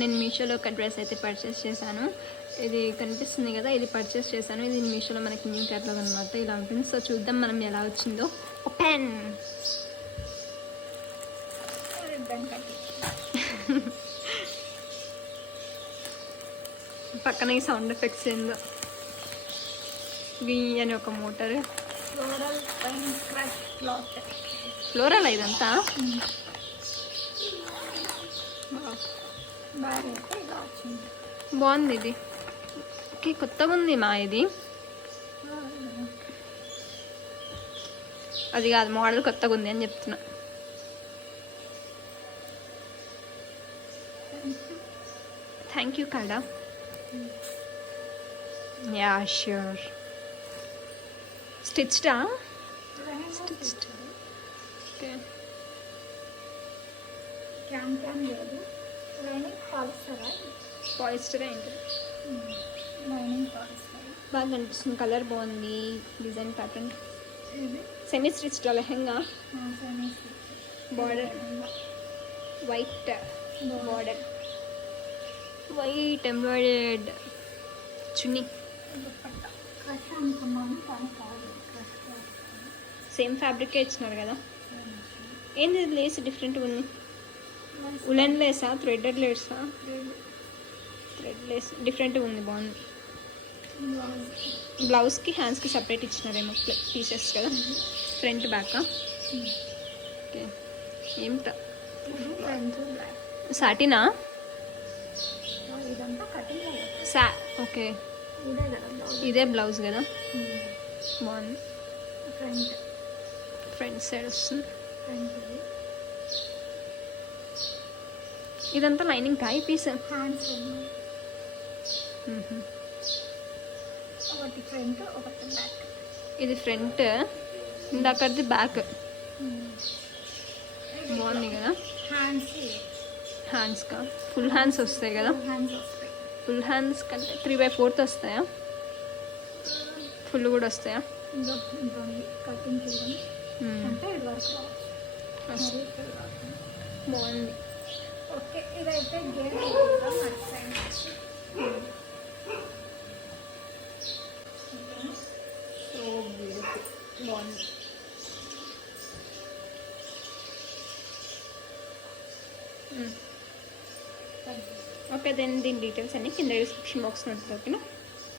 నేను మీషోలో ఒక డ్రెస్ అయితే పర్చేస్ చేశాను. ఇది కనిపిస్తుంది కదా, ఇది పర్చేస్ చేశాను. ఇది మీషోలో మనకి న్యూ క్యాటలాగ్ అనమాట. ఇలా ఉంటుంది. సో చూద్దాం మనం ఎలా వచ్చిందో. ఓపెన్. పక్కన ఈ సౌండ్ ఎఫెక్ట్స్ ఏందో. వీ అని ఒక మోటార్. ఫ్లోరల్ ఇదంతా బాగుంది. ఇది ఓకే, కొత్తగా ఉంది మా. ఇది అది కాదు, మోడల్ కొత్తగా ఉంది అని చెప్తున్నా. థ్యాంక్ యూ కాడా. Yeah sure. స్టిచ్డా? స్టిచ్డ్. ఓకే. పాలిస్టర్ ఏంటి? బాగా కనిపిస్తుంది. కలర్ బాగుంది. Design pattern. Semi stitched lehenga. Border white. Border white embroidered. Chunni same ఫ్యాబ్రికే ఇచ్చినారు కదా. ఏంది లేస్ డిఫరెంట్గా ఉంది? ఉలెన్ లేసా? థ్రెడెడ్ లేసా? థ్రెడ్ లేస్ డిఫరెంట్గా ఉంది. బాగుంది. బ్లౌజ్కి హ్యాండ్స్కి సపరేట్ ఇచ్చినారేమో పీసెస్ కదా. Front back. ఓకే. ఏమిటా? సాటినా? ఓకే, ఇదే బ్లౌజ్ కదా. బాగుంది. ఫ్రంట్ సైడ్ వస్తుంది. ఇదంతా లైనింగ్ కాయ పీస్. ఇది ఫ్రంట్, ఇందాకది బ్యాక్. బాగుంది కదా. హ్యాండ్స్కా ఫుల్ హ్యాండ్స్ వస్తాయి కదా. ఫుల్ హ్యాండ్స్ కంటే 3/4 వస్తాయా? ఫుల్ కూడా వస్తాయా? బాగుంది. ఓకే, ఇదైతే సో బ్యూటిఫుల్. బాగుంది. ఓకే, దెన్ దీని డీటెయిల్స్ అన్నీ కింద డిస్క్రిప్షన్ బాక్స్లో ఉంటుంది. ఓకేనా?